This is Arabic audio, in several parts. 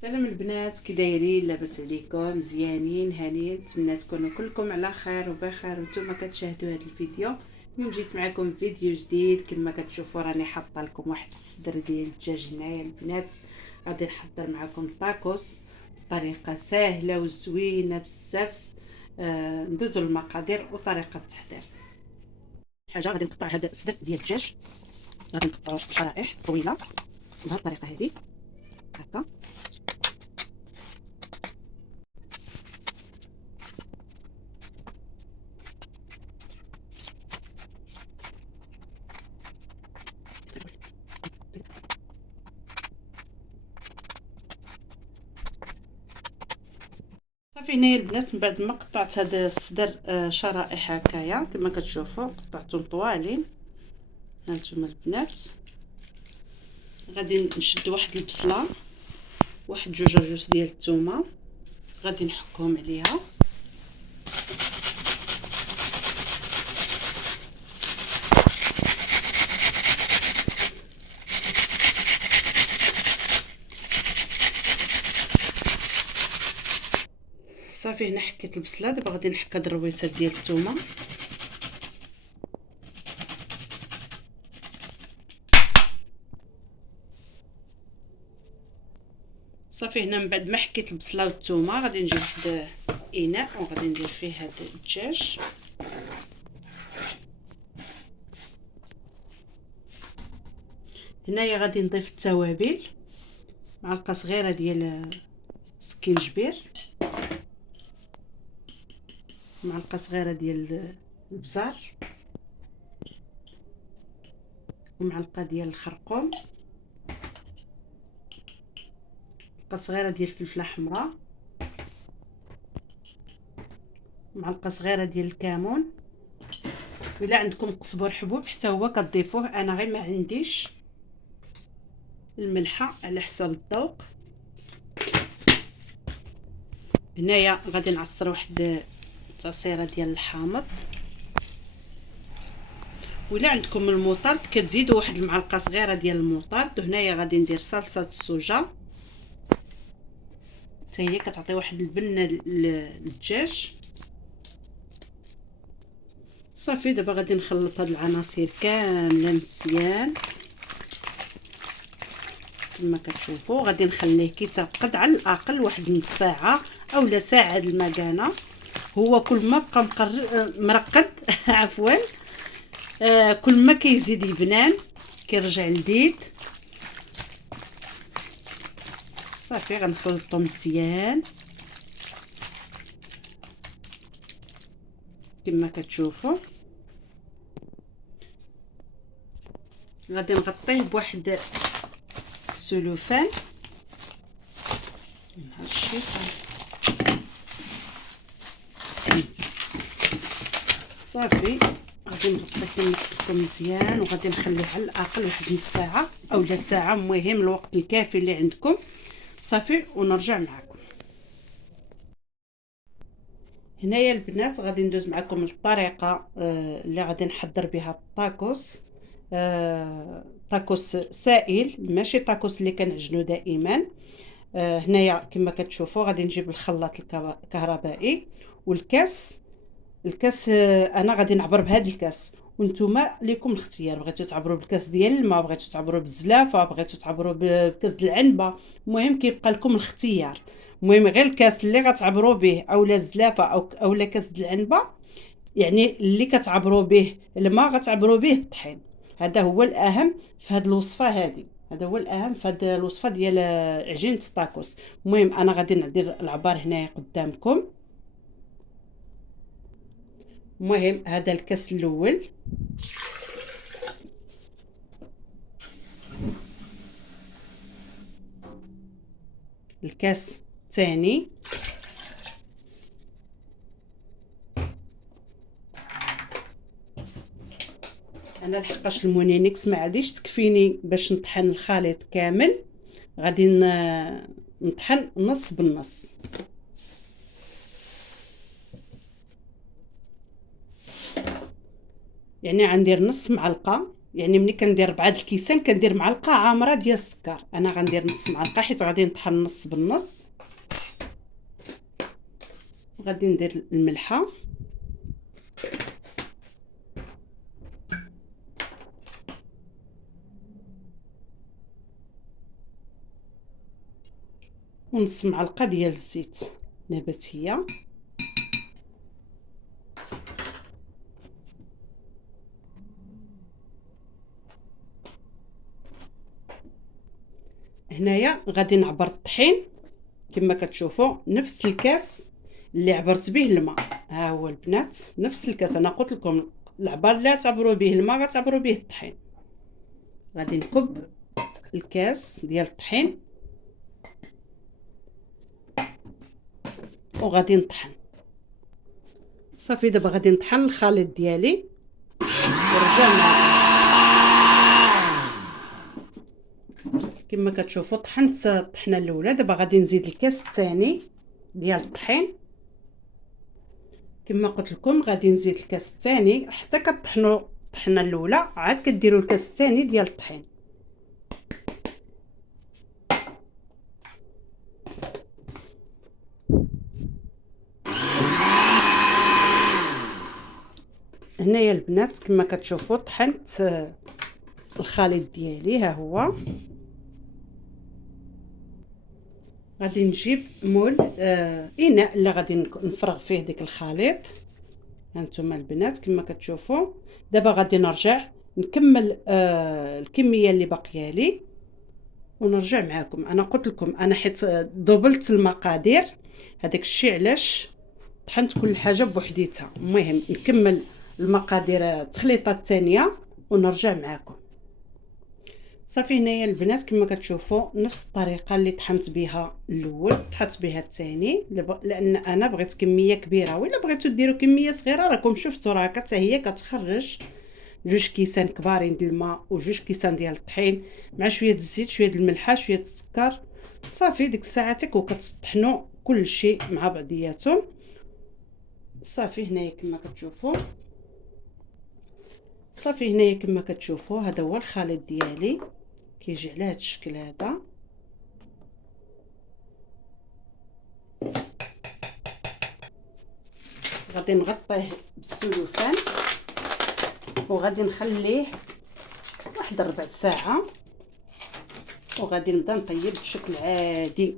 سلام البنات، كي دايرين؟ لاباس عليكم؟ مزيانين؟ هانيين؟ نتمنى تكونوا كلكم على خير وبخير وانتم كتشاهدوا هذا الفيديو. اليوم جيت معكم فيديو جديد. كما كتشوفوا راني حاطه لكم واحد الصدر ديال الدجاج هنايا البنات. غادي نحضر معكم طاكوس بطريقه سهله وزوينه بزاف. ندوزوا المقادير وطريقه التحضير. حاجه غادي نقطع هذا الصدر ديال الدجاج، غادي نقطعوا شرائح طويله بهذه الطريقه هذه هكا. صافي هنايا البنات، من بعد ما قطعت هذا الصدر شرائح هكايا كما كتشوفوا، قطعتهم طوالين. هانتوما البنات، غادي نشد واحد البصله، واحد جوج رجوج ديال الثومه، غادي نحكهم عليها. صافي هنا حكيت البصله، دابا غادي نحك هاد الرويسات ديال الثومه. صافي هنا من بعد ما حكيت البصله والثومه، غادي نجيب واحد اناء وغادي ندير فيه هاد الدجاج. هنايا غادي نضيف التوابل، معلقه صغيره ديال سكينجبير، معلقه صغيره ديال البزار، ومعلقه ديال الخرقوم، معلقه صغيره ديال الفلفله حمراء، معلقه صغيره ديال الكمون. الا عندكم قزبر حبوب حتى هو كتضيفوه، انا غير ما عنديش. الملحه على حسب الذوق. هنايا غادي نعصر واحد العصيره ديال الحامض، ولا عندكم المطرد كتزيدوا واحد المعلقه صغيره ديال المطرد. وهنايا غادي ندير صلصه السوجه، حتى هي كتعطي واحد البنه للدجاج. صافي دابا غادي نخلط هاد العناصر كامله مزيان كما كتشوفوا. غادي نخليه كيترقد على الاقل واحد نص ساعه اولا ساعه المكانه. هو كل ما بقى مرقد عفوا، كل ما كيزيد يبنان كيرجع لذيذ. صافي غنخلطو مزيان كما كتشوفوا. غادي نغطيه بواحد سلوفان نهشيه. صافي غادي نغطيه كما قلت لكم مزيان، وغادي نخليه على الاقل واحد نص ساعه اولا ساعه، المهم الوقت الكافي اللي عندكم. صافي ونرجع معكم. هنايا البنات غادي ندوز معكم الطريقه اللي غادي نحضر بها الطاكوس. طاكوس سائل، ماشي طاكوس اللي كنعجنو دائما. هنايا كما كتشوفوا غادي نجيب الخلاط الكهربائي والكاس. الكاس انا غادي نعبر بهذا الكاس، وانتم ليكم الاختيار. بغيتو تعبروا بالكاس ديال الماء، بغيتو تعبروا بالزلافه، بغيتو تعبروا بكاس العنبه، المهم كيبقى لكم الاختيار. المهم غير الكاس اللي غتعبروا به اولا الزلافه اولا كاس العنبه، يعني اللي كتعبروا به الماء غتعبروا به الطحين. هذا هو الاهم في هذه الوصفه هذه، هذا هو الاهم في هذه الوصفه ديال عجينه الطاكوس. المهم انا غادي ندير العبار هنايا قدامكم. المهم هذا الكاس الاول، الكاس الثاني، انا لحقاش المونينيكس ما عاديش تكفيني باش نطحن الخليط كامل، غادي نطحن نص بالنص. يعني غندير نص معلقه، يعني ملي كندير ب4 الكيسان كندير معلقه عامره ديال السكر. انا غندير نص معلقه حيت غادي نطحن نص بالنص. غادي ندير الملحه ونص معلقه ديال الزيت نباتيه. هنايا غادي نعبر الطحين كما كتشوفوا نفس الكاس اللي عبرت به الماء. ها هو البنات نفس الكاس. انا قلت لكم العبار لا تعبروا به الماء غتعبروا به الطحين. غادي نكب الكاس ديال الطحين وغادي نطحن. صافي دابا غادي نطحن الخليط ديالي ورجعنا كما كتشوفوا طحنت الطحنه الاولى. دابا غادي نزيد الكاس الثاني ديال الطحين. كما قلت لكم غادي نزيد الكاس الثاني حتى كطحنوا الطحنه الاولى عاد كديروا الكاس الثاني ديال الطحين. هنايا البنات كما كتشوفوا طحنت الخليط ديالي. ها هو غادي نجيب مول اناء اللي غادي نفرغ فيه ديك الخليط. هانتوما البنات كما كتشوفوا. دابا غادي نرجع نكمل الكميه اللي باقيه لي ونرجع معكم. انا قلت لكم انا حيت دوبلت المقادير هذاك الشيء علاش طحنت كل حاجه بوحديتها. المهم نكمل المقادير التخليطه الثانيه ونرجع معكم. صافي هنايا البنات كما كتشوفوا نفس الطريقه اللي طحنت بها الاول طحنت بها الثاني لان انا بغيت كميه كبيره. ولا بغيتوا ديروا كميه صغيره راكم شفتوا راه حتى هي كتخرج 2 كيسان كبارين ديال الماء و2 كيسان ديال الطحين مع شويه الزيت شويه الملحه شويه السكر. صافي ديك الساعه وكتطحنوا كل شيء مع بعضياتهم. صافي هنايا كما كتشوفوا. صافي هنايا كما كتشوفوا هذا هو الخليط ديالي كيجي على هذا الشكل هذا. غادي نغطيه بالسلوفان وغادي نخليه واحد ربع ساعه وغادي نبدا نطيب بشكل عادي.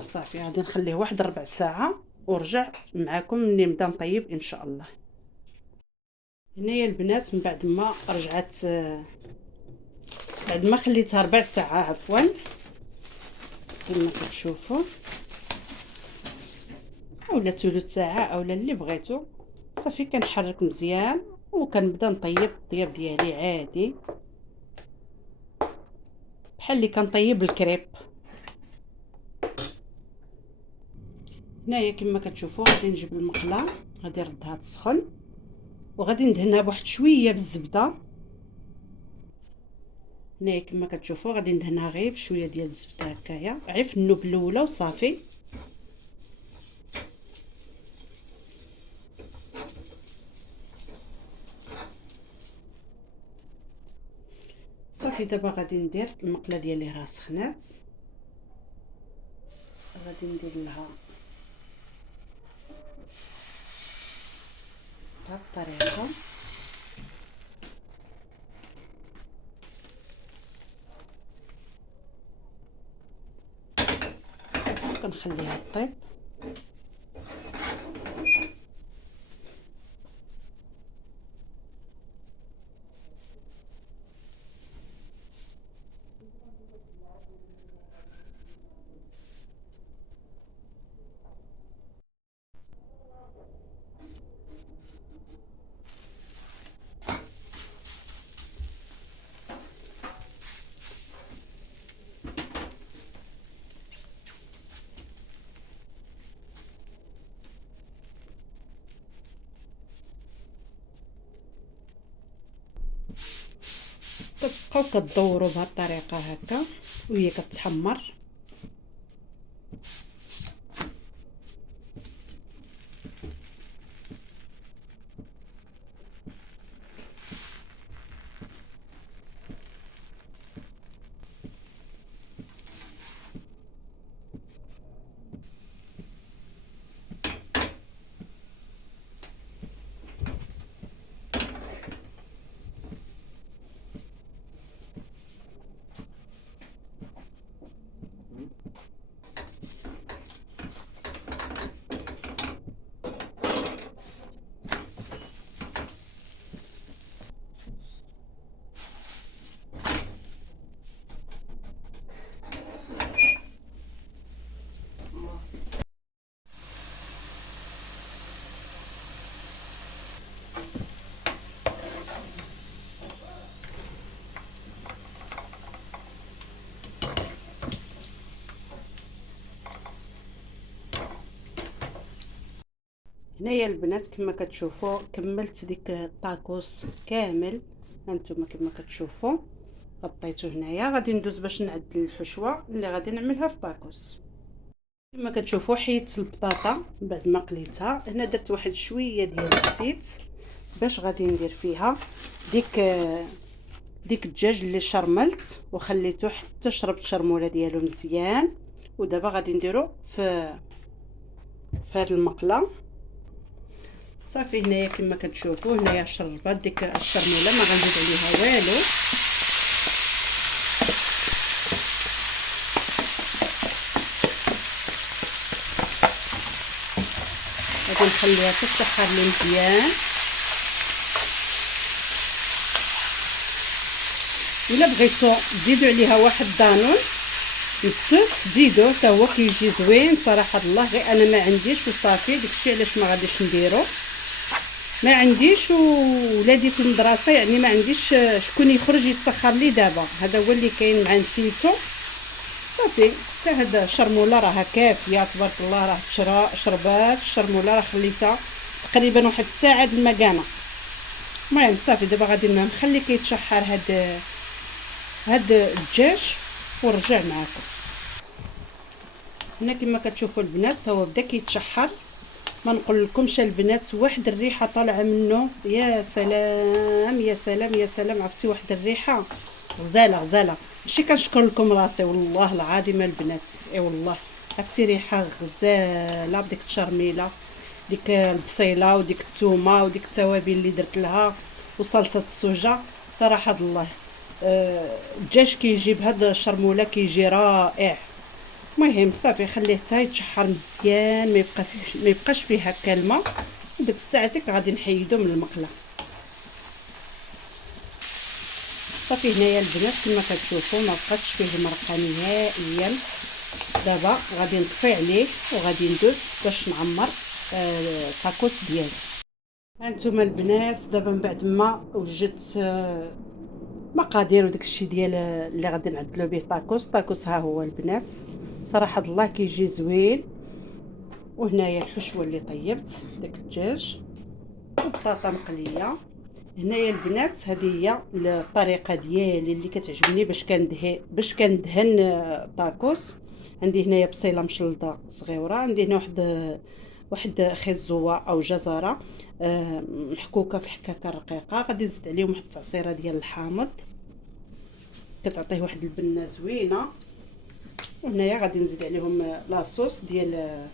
صافي غادي نخليه واحد ربع ساعه ورجع معكم ملي نبدا نطيب ان شاء الله. هنايا البنات من بعد ما رجعت بعد ما خليتها ربع ساعه عفوا كما كتشوفوا اولا ثلث ساعه اولا اللي بغيتو. صافي كنحرك مزيان وكنبدا نطيب الطياب ديالي عادي بحال اللي كنطيب الكريب. هنايا كما كتشوفوا غادي نجيب المقله غادي نردها تسخن وغادي ندهنها بواحد شويه بالزبده. هنايا كما كتشوفوا غادي ندهنها غير بشويه ديال الزبده هكايا غير في النوب الاولى وصافي. صافي دابا غادي ندير المقله ديالي راه سخنات. غادي ندير لها بهاد الطريقه. صافي كنخليها طيب. كتبقاو كدوروا بهاد الطريقه هكا وهي كتحمر. هنايا البنات كما كتشوفوا كملت ديك الطاكوس كامل. هانتوما كما كتشوفوا غطيته. هنايا غادي ندوز باش نعدل الحشوه اللي غادي نعملها في الطاكوس. كما كتشوفوا حيدت البطاطا بعد ما قليتها. هنا درت واحد شويه ديال الزيت باش غادي ندير فيها ديك الدجاج اللي شرملت وخليته حتى شرب الشرموله ديالو مزيان. ودابا غادي نديرو في هاد المقله. صافي هنايا كما كتشوفوا هنايا شربات ديك الشرموله، ما غنزيد عليها والو. غادي نخليها تتسخر لي مزيان. الا بغيتو تزيدوا عليها واحد دانون السوس زيدوه حتى هو كيجي زوين صراحه الله. غير انا ما عنديش وصافي، داكشي علاش ما غاديش نديرو. ما عنديش ولادي في المدرسه، يعني ما عنديش شكون يخرج يتسخر لي دابا. هذا هو اللي كاين مع نسيتو. صافي حتى هاد الشرموله راها كافيه تبارك الله، راه شربات الشرموله، راه خليتها تقريبا واحد الساعه د المكانه. المهم صافي دابا غادي نخلي كيتشحر هاد الدجاج ونرجع معكم. هنا كما كتشوفوا البنات هو بدا كيتشحر. ما نقول لكمش البنات واحد الريحه طالعه منه، يا سلام يا سلام يا سلام. عرفتي واحد الريحه غزاله غزاله. ماشي كنشكر لكم راسي والله العظيم البنات، اي والله عرفتي ريحه غزاله بديك الشرميله، ديك البصيله وديك الثومه وديك التوابل اللي درت لها وصلصه السوجه. صراحه الله الدجاج كيجي بهاد الشرموله كيجي رائع. المهم صافي خليه حتى يتشحر مزيان، ما يبقاش فيه هكا الماء. وديك الساعتك غادي نحيدو من المقله. صافي هنايا البنات كما كتشوفوا ما بقاتش فيه مرقه نهائيا. دابا غادي نطفي عليه وغادي ندوز باش نعمر الطاكوس ديالي. هانتوما البنات دابا من بعد ما وجدت مقادير وداكشي ديال اللي غادي نعدلو به طاكوس ها هو البنات. صراحه الله كيجي زوين. وهنايا الحشوه اللي طيبت داك الدجاج وبطاطا مقليه. هنايا البنات هذه هي الطريقه ديالي اللي كتعجبني باش كندهن الطاكوس. عندي هنايا بصيله مشلطه صغيره، عندي هنا واحد خيزوه او جزره محكوكه في الحكاكه رقيقه. غادي نزيد عليهم واحد التعصيره ديال الحامض كتعطيه واحد البنه زوينه. وهنايا غادي نزيد عليهم لاصوص ديال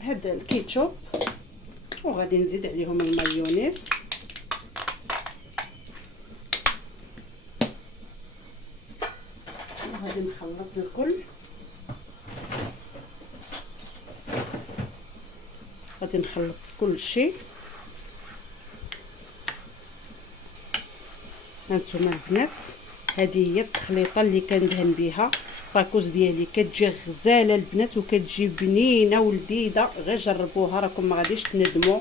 هذا الكيتشوب، وغادي نزيد عليهم المايونيز. وغادي نخلط الكل. غادي نخلط كل شيء. هانتوما البنات هذه هي التخليطه اللي كندهن بها الطاكوس ديالي. كتجي غزاله البنات وكتجي بنينه ولذيذه. غير جربوها راكم ما غاديش تندموا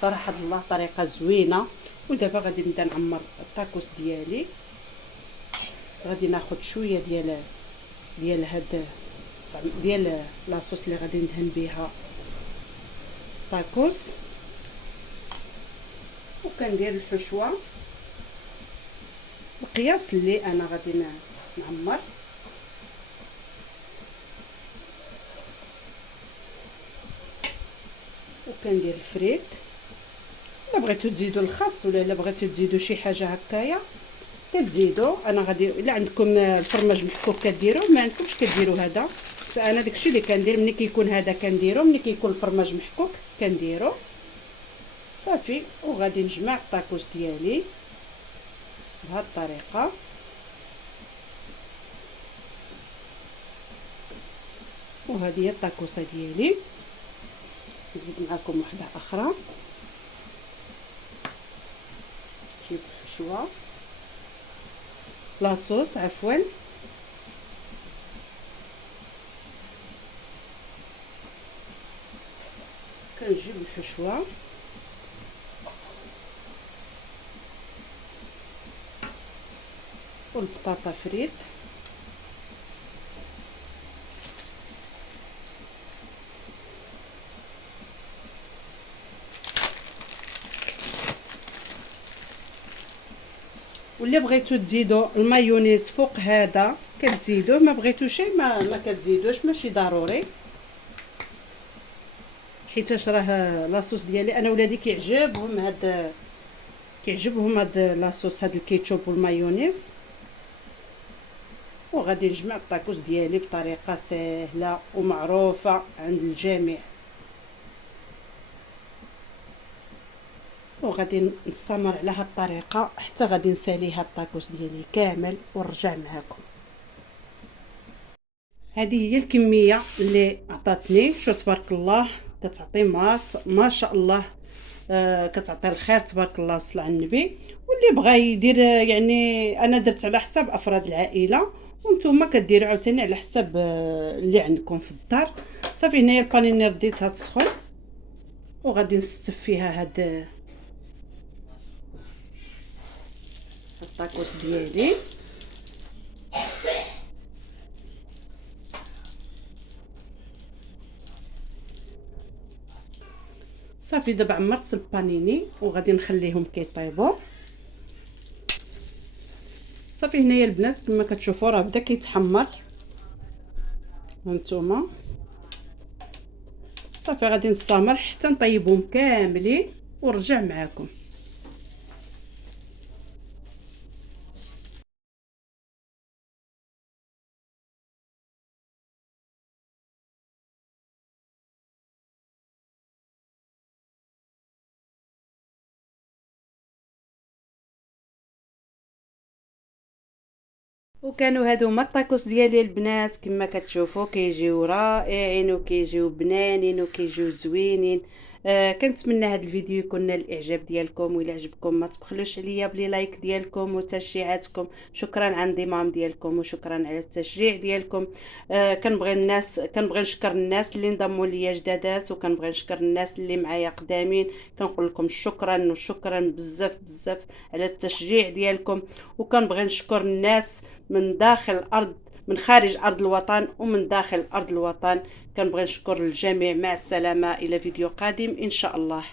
صراحه الله، طريقه زوينه. ودابا غادي نبدا نعمر الطاكوس ديالي. غادي ناخذ شويه ديال لاصوص اللي غادي ندهن بها الطاكوس، وكندير الحشوه القياس اللي انا غادي نعمر. وكندير الفريت. الا بغيتو تزيدوا الخس ولا الا بغيتو تزيدوا شي حاجه هكايا كتزيدوا. انا غادي الا عندكم الفرماج محكوك كديروه، ما عندكمش كديروا هذا. انا داكشي اللي كندير ملي كيكون هذا كنديرو، ملي كيكون الفرماج محكوك كنديرو. صافي وغادي نجمع الطاكوس ديالي بهذه الطريقه. وهذه هي الطاكوسه ديالي. نزيد معكم وحده اخرى. نجيب الحشوه لاصوص عفوا. كنجيب الحشوه والبطاطا فريت واللي بغيتو تزيدوا المايونيز فوق هذا كتزيدوه، ما بغيتوش ما كتزيدوش، ماشي ضروري، حيتاش راه لاصوص ديالي انا ولادي كيعجبهم هاد لاصوص، هاد الكيتشوب والمايونيز. وغادي نجمع الطاكوس ديالي بطريقه سهله ومعروفه عند الجميع، وغادي نستمر على هاد الطريقه حتى غادي نسالي هاد الطاكوس ديالي كامل ونرجع معاكم. هذه هي الكميه اللي عطاتني، شو تبارك الله كتعطي ما شاء الله. كتعطي الخير تبارك الله وصل على النبي. واللي بغى يدير يعني انا درت على حساب افراد العائله، وانتم كديروا عاوتاني على حساب اللي عندكم في الدار. صافي هنايا البانيني رديتها تسخن، وغادي نستف فيها هاد الطاكوس ديالي. صافي دابا عمرت البانيني وغادي نخليهم كيطيبوا. صافي هنايا البنات كما كتشوفوا راه بدا كيتحمر، هانتوما. صافي غادي نستمر حتى نطيبهم كاملين ونرجع معاكم. وكانوا هادو هما الطاكوس ديالي البنات، كما كتشوفوا كيجيو رائعين وكيجيو بنانين وكيجيو زوينين. كنتمنى هذا الفيديو يكون نال الاعجاب ديالكم، وإلا عجبكم ما تبخلوش عليا بلي لايك ديالكم وتشجيعاتكم. شكرا على الانضمام ديالكم وشكرا على التشجيع ديالكم. كنبغي نشكر الناس اللي انضموا ليا جدادات، وكنبغي نشكر الناس اللي معايا قدامين. كنقول لكم شكرا وشكرا بزاف بزاف على التشجيع ديالكم. وكنبغي نشكر الناس من داخل الارض، من خارج ارض الوطن ومن داخل ارض الوطن. كنبغي نشكر الجميع. مع السلامه، الى فيديو قادم ان شاء الله.